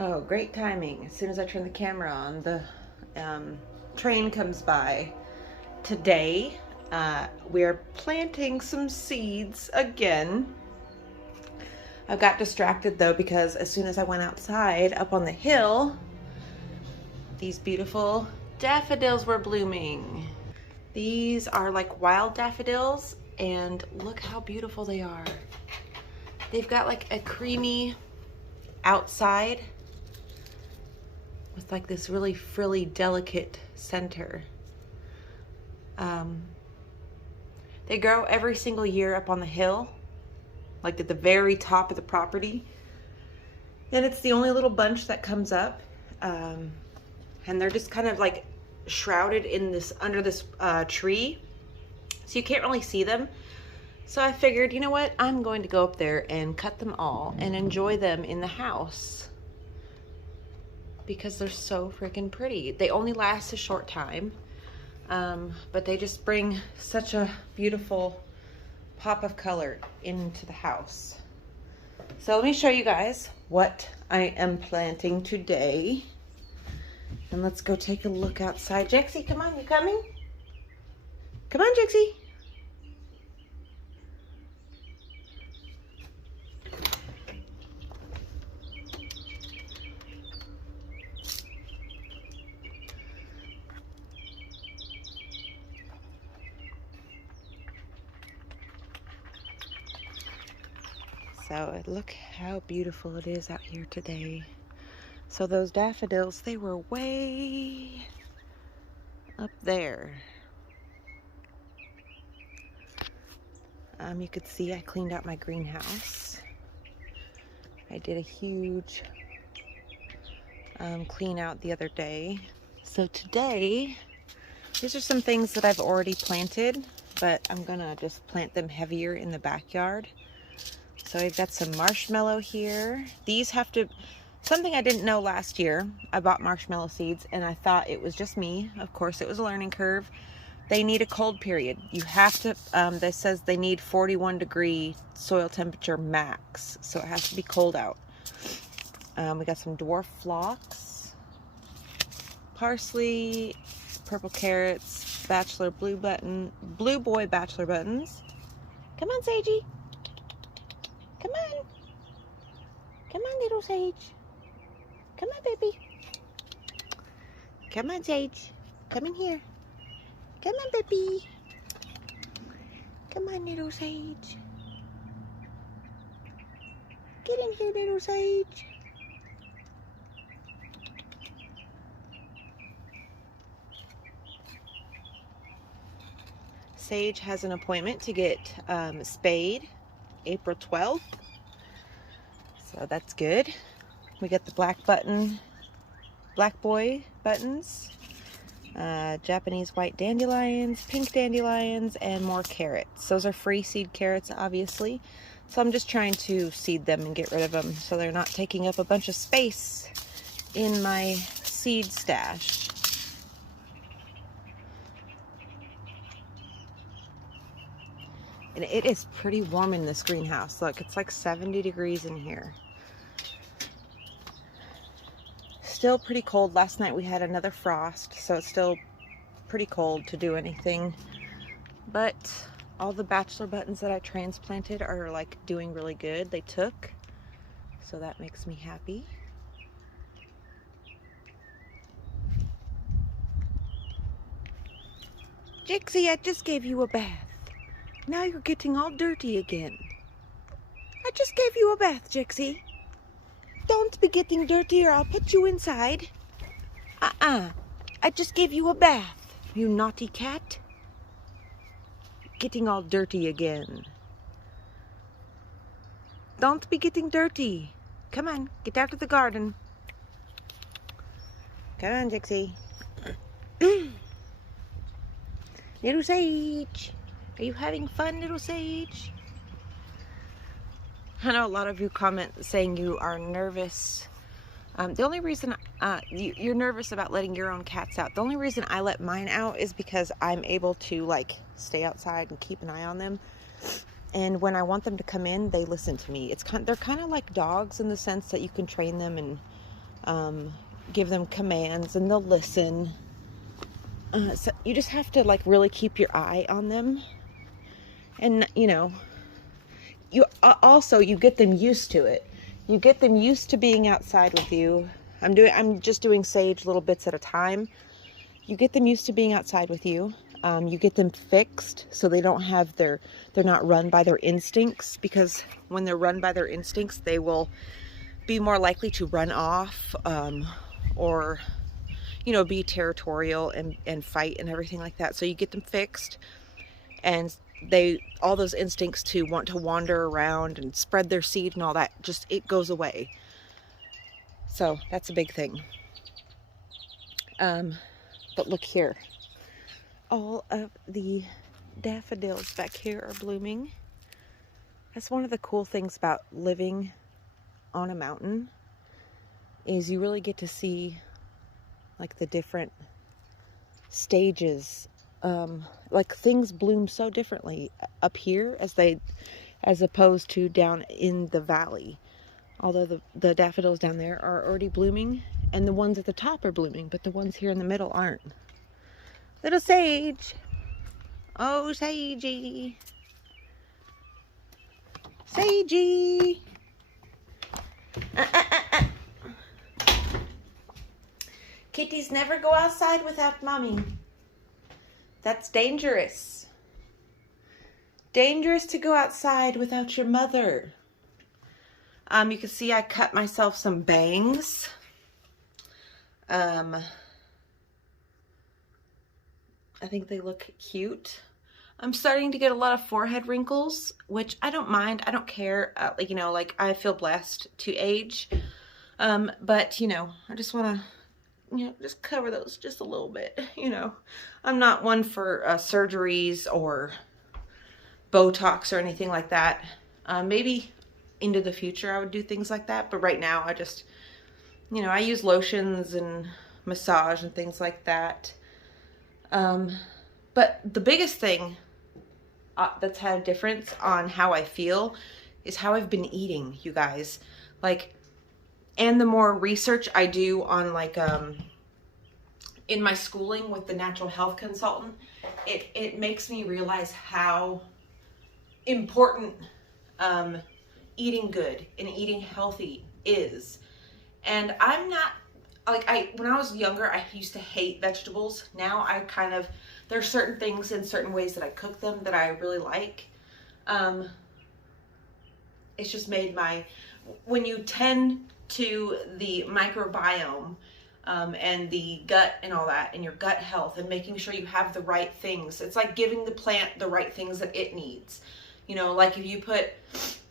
Oh, great timing. As soon as I turn the camera on, the train comes by. Today, we're planting some seeds again. I got distracted though because as soon as I went outside up on the hill, these beautiful daffodils were blooming. These are like wild daffodils, and look how beautiful they are. They've got like a creamy outside with like this really frilly, delicate center. They grow every single year up on the hill, like at the very top of the property. And it's the only little bunch that comes up. And they're just kind of like shrouded in this, under this tree. So you can't really see them. So I figured, you know what? I'm going to go up there and cut them all and enjoy them in the house, because they're so freaking pretty. They only last a short time, but they just bring such a beautiful pop of color into the house. So let me show you guys what I am planting today. And let's go take a look outside. Jexie, come on, you coming? Come on, Jexie. So look how beautiful it is out here today. So those daffodils, they were way up there. You could see I cleaned out my greenhouse. I did a huge clean out the other day. So today, these are some things that I've already planted, but I'm gonna just plant them heavier in the backyard. So I've got some marshmallow here. These have to, something I didn't know last year, I bought marshmallow seeds and I thought it was just me. Of course, it was a learning curve. They need a cold period. You have to, this says they need 41-degree soil temperature max. So it has to be cold out. We got some dwarf phlox, parsley, purple carrots, bachelor blue boy bachelor buttons. Come on, Sagey. Come on. Come on, little Sage. Come on, baby. Come on, Sage. Come in here. Come on, baby. Come on, little Sage. Get in here, little Sage. Sage has an appointment to get spayed April 12th. So that's good. We got the black boy buttons, Japanese white dandelions, pink dandelions, and more carrots. Those are free seed carrots, obviously. So I'm just trying to seed them and get rid of them so they're not taking up a bunch of space in my seed stash. And it is pretty warm in this greenhouse. Look, it's like 70 degrees in here. Still pretty cold. Last night we had another frost, so it's still pretty cold to do anything. But all the bachelor buttons that I transplanted are like doing really good. They took, so that makes me happy. Jixie, I just gave you a bath. Now you're getting all dirty again. I just gave you a bath, Jixie. Don't be getting dirty or I'll put you inside. I just gave you a bath, you naughty cat. Getting all dirty again. Don't be getting dirty. Come on, get out of the garden. Come on, Jixie. Little Sage. Are you having fun, little Sage? I know a lot of you comment saying you are nervous. The only reason you're nervous about letting your own cats out, the only reason I let mine out is because I'm able to like stay outside and keep an eye on them. And when I want them to come in, they listen to me. They're kind of like dogs in the sense that you can train them and give them commands, and they'll listen. So you just have to like really keep your eye on them, and you know, you also you get them used to it. You get them used to being outside with you. I'm just doing sage little bits at a time. You get them used to being outside with you. You get them fixed so they don't have they're not run by their instincts, because when they're run by their instincts, they will be more likely to run off, or, you know, be territorial and fight and everything like that. So you get them fixed, and all those instincts to want to wander around and spread their seed and all that, just, it goes away. So that's a big thing. But look here. All of the daffodils back here are blooming. That's one of the cool things about living on a mountain, is you really get to see like the different stages. Like things bloom so differently up here as opposed to down in the valley. Although the daffodils down there are already blooming, and the ones at the top are blooming, but the ones here in the middle aren't. Little Sage. Oh, Sagey. Sagey. Kitties never go outside without mommy. That's dangerous. Dangerous to go outside without your mother. You can see I cut myself some bangs. I think they look cute. I'm starting to get a lot of forehead wrinkles, which I don't mind. I don't care. Like, you know, like I feel blessed to age. But, you know, I just want to, you know, just cover those just a little bit. You know, I'm not one for surgeries or Botox or anything like that. Maybe into the future I would do things like that. But right now I just, you know, I use lotions and massage and things like that. But the biggest thing that's had a difference on how I feel is how I've been eating, you guys. Like, and the more research I do on, like, in my schooling with the natural health consultant, it makes me realize how important eating good and eating healthy is. And I'm not, like, when I was younger, I used to hate vegetables. Now I kind of, there's certain things in certain ways that I cook them that I really like. It's just made when you tend to the microbiome, and the gut and all that, and your gut health, and making sure you have the right things. It's like giving the plant the right things that it needs. You know, like if you put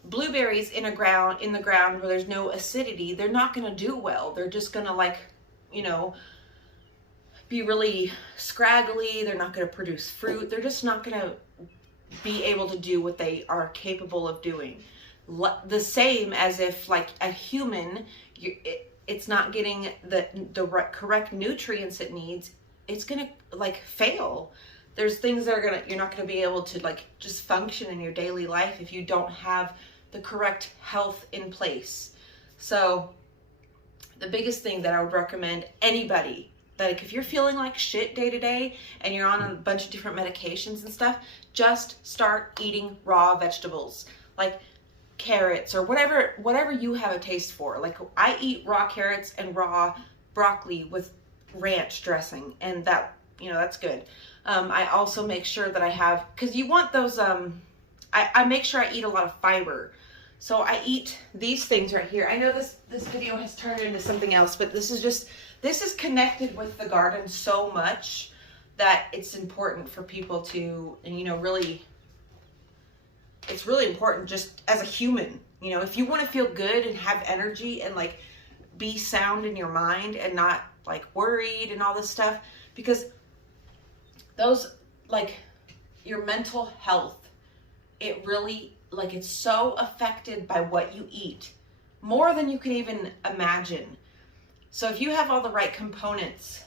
blueberries in the ground where there's no acidity, they're not going to do well. They're just going to, like, you know, be really scraggly. They're not going to produce fruit. They're just not going to be able to do what they are capable of doing. The same as if, like, a human, it's not getting the correct nutrients it needs. It's going to, like, fail. There's things that you're not going to be able to, like, just function in your daily life if you don't have the correct health in place. So the biggest thing that I would recommend anybody, that, like, if you're feeling like shit day to day and you're on a bunch of different medications and stuff, just start eating raw vegetables, like carrots or whatever you have a taste for. Like, I eat raw carrots and raw broccoli with ranch dressing, and that, you know, that's good. I also make sure that I have, because you want those, I make sure I eat a lot of fiber. So I eat these things right here. I know this video has turned into something else, but this is connected with the garden so much that it's important for people to, and, you know, really, it's really important just as a human. You know, if you want to feel good and have energy and, like, be sound in your mind and not, like, worried and all this stuff, because those, like, your mental health, it really, like, it's so affected by what you eat, more than you can even imagine. So if you have all the right components,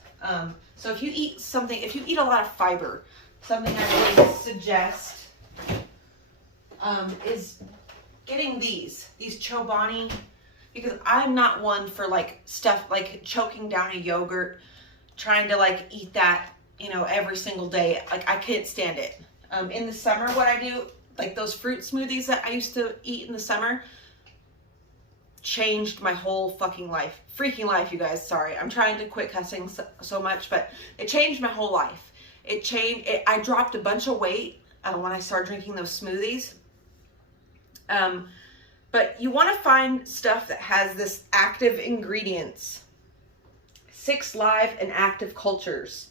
so if you eat a lot of fiber, something I really suggest is getting these chobani. because I'm not one for like stuff like choking down a yogurt, trying to like eat that, you know, every single day. Like I can't stand it. In the summer, what I do, like those fruit smoothies that I used to eat in the summer, changed my whole fucking life. Freaking life, you guys. Sorry. I'm trying to quit cussing so much, but it changed my whole life. I dropped a bunch of weight when I started drinking those smoothies. But you want to find stuff that has this active ingredients. 6 live and active cultures.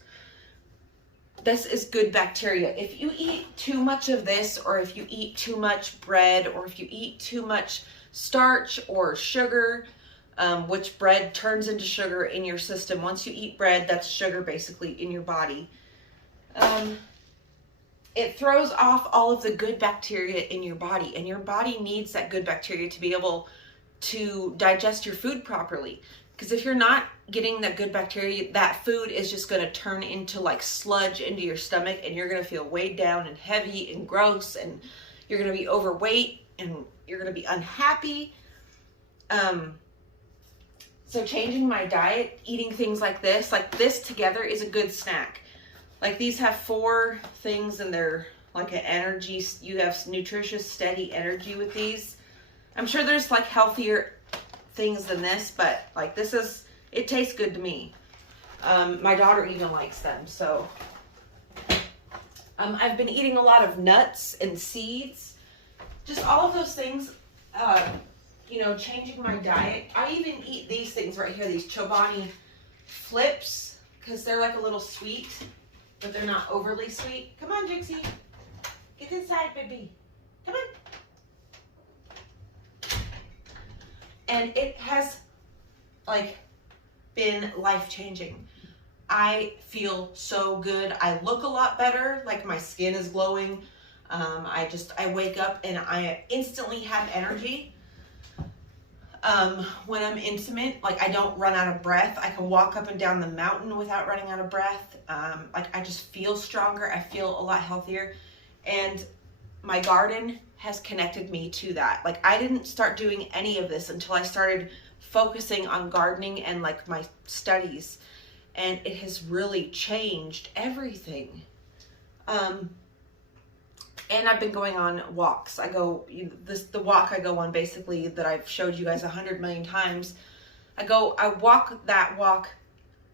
This is good bacteria. If you eat too much of this, or if you eat too much bread, or if you eat too much starch or sugar, which bread turns into sugar in your system. Once you eat bread, that's sugar basically in your body. It throws off all of the good bacteria in your body, and your body needs that good bacteria to be able to digest your food properly. Because if you're not getting that good bacteria, that food is just going to turn into like sludge into your stomach, and you're going to feel weighed down and heavy and gross, and you're going to be overweight, and you're going to be unhappy. So changing my diet, eating things like this together is a good snack. Like these have 4 things and they're like an energy. You have nutritious, steady energy with these. I'm sure there's like healthier things than this, but like this is, it tastes good to me. My daughter even likes them. So I've been eating a lot of nuts and seeds, just all of those things, you know, changing my diet. I even eat these things right here, these Chobani flips, because they're like a little sweet, but they're not overly sweet. Come on, Jixie. Get inside, baby. Come on. And it has like been life-changing. I feel so good. I look a lot better. Like my skin is glowing. I wake up and I instantly have energy. When I'm intimate, like I don't run out of breath. I can walk up and down the mountain without running out of breath. Like I just feel stronger. I feel a lot healthier. And my garden has connected me to that. Like I didn't start doing any of this until I started focusing on gardening and like my studies. And it has really changed everything. And I've been going on walks. The walk I go on basically that I've showed you guys 100 million times. I walk that walk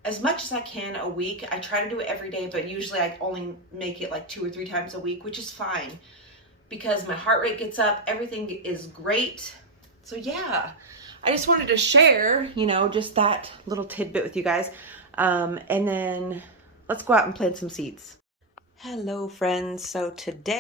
as much as I can a week. I try to do it every day, but usually I only make it like 2 or 3 times a week, which is fine because my heart rate gets up. Everything is great. So yeah, I just wanted to share, you know, just that little tidbit with you guys. And then let's go out and plant some seeds. Hello friends. So today,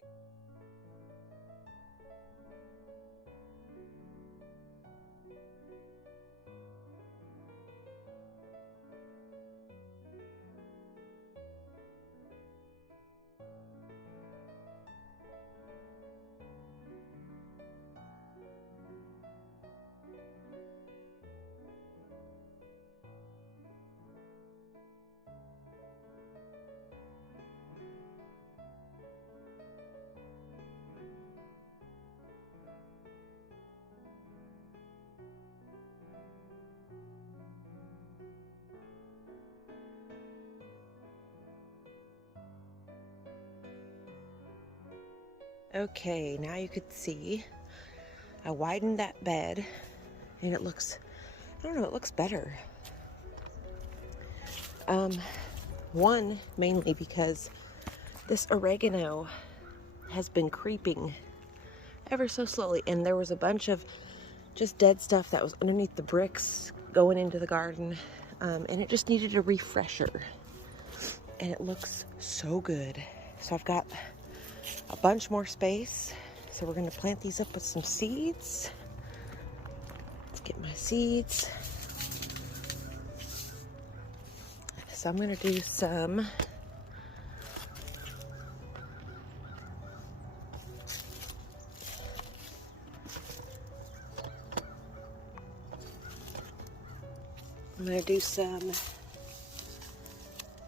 okay, now you could see I widened that bed and it looks, I don't know, it looks better. One, mainly because this oregano has been creeping ever so slowly, and there was a bunch of just dead stuff that was underneath the bricks going into the garden, and it just needed a refresher, and it looks so good. So I've got a bunch more space, so we're going to plant these up with some seeds. Let's get my seeds. So I'm going to do some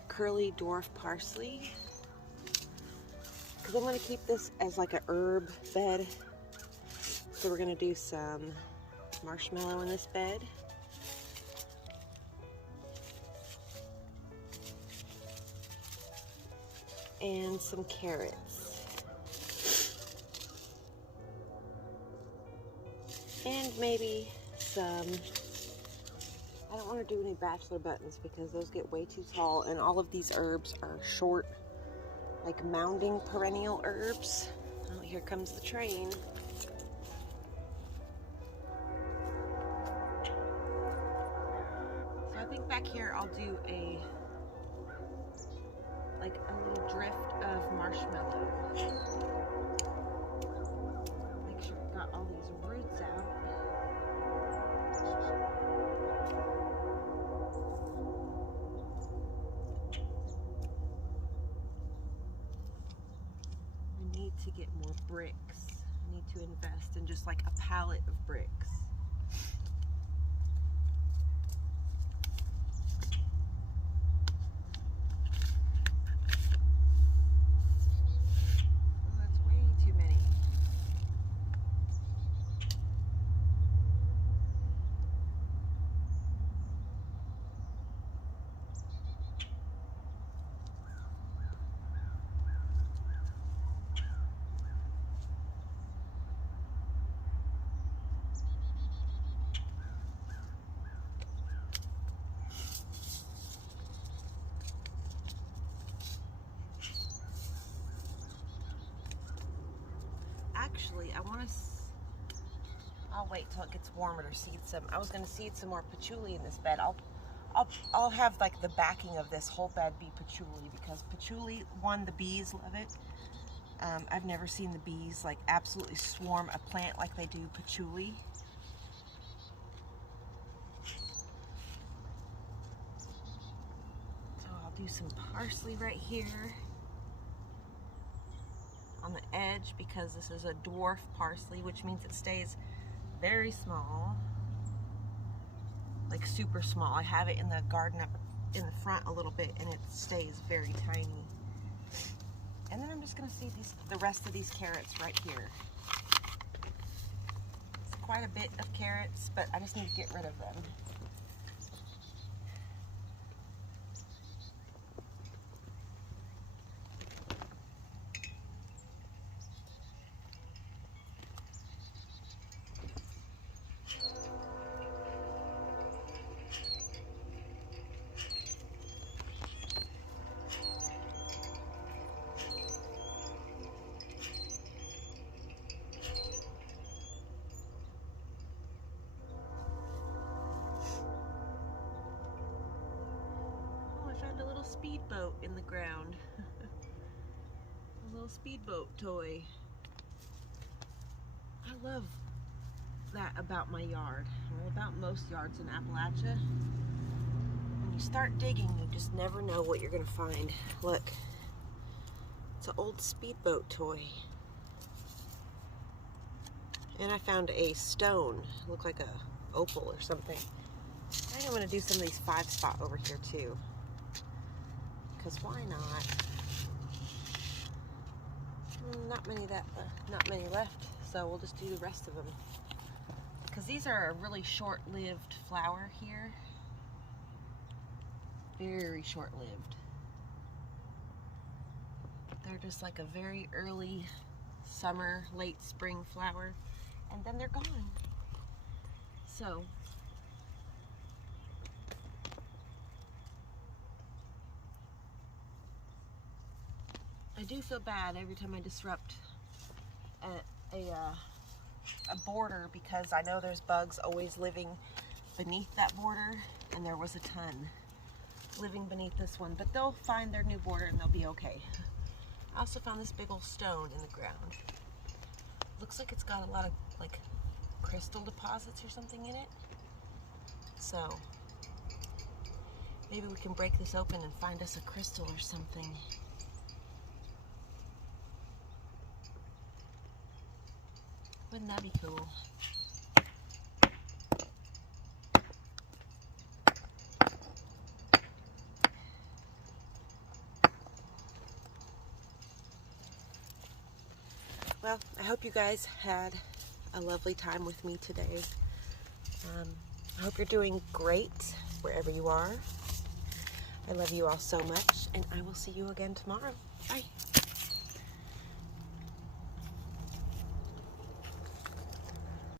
curly dwarf parsley, because I'm going to keep this as like a herb bed. So we're going to do some marshmallow in this bed. And some carrots. And maybe some, I don't want to do any bachelor buttons because those get way too tall, and all of these herbs are short, like mounding perennial herbs. Oh, here comes the train. So I think back here I'll do a little drift of marshmallow. Make sure I've got all these roots out. I need to get more bricks. I need to invest in just like a pallet of bricks. Actually, I'll wait till it gets warmer to seed some. I was going to seed some more patchouli in this bed. I'll have like the backing of this whole bed be patchouli, because patchouli, one, the bees love it. I've never seen the bees like absolutely swarm a plant like they do patchouli. So I'll do some parsley right here on the edge, because this is a dwarf parsley, which means it stays very small, like super small. I have it in the garden up in the front a little bit, and it stays very tiny. And then I'm just going to seed the rest of these carrots right here. It's quite a bit of carrots, but I just need to get rid of them. A little speedboat in the ground. A little speedboat toy. I love that about my yard, well, about most yards in Appalachia. When you start digging, you just never know what you're gonna find. Look, it's an old speedboat toy. And I found a stone, looked like a opal or something. I think I'm gonna do some of these 5-spot over here too. Because why not? Not many left, so we'll just do the rest of them. Because these are a really short-lived flower here. Very short-lived. They're just like a very early summer, late spring flower, and then they're gone. So I do feel bad every time I disrupt a border, because I know there's bugs always living beneath that border, and there was a ton living beneath this one, but they'll find their new border and they'll be okay. I also found this big old stone in the ground. Looks like it's got a lot of like crystal deposits or something in it. So maybe we can break this open and find us a crystal or something. Wouldn't that be cool? Well, I hope you guys had a lovely time with me today. I hope you're doing great wherever you are. I love you all so much, and I will see you again tomorrow. Bye.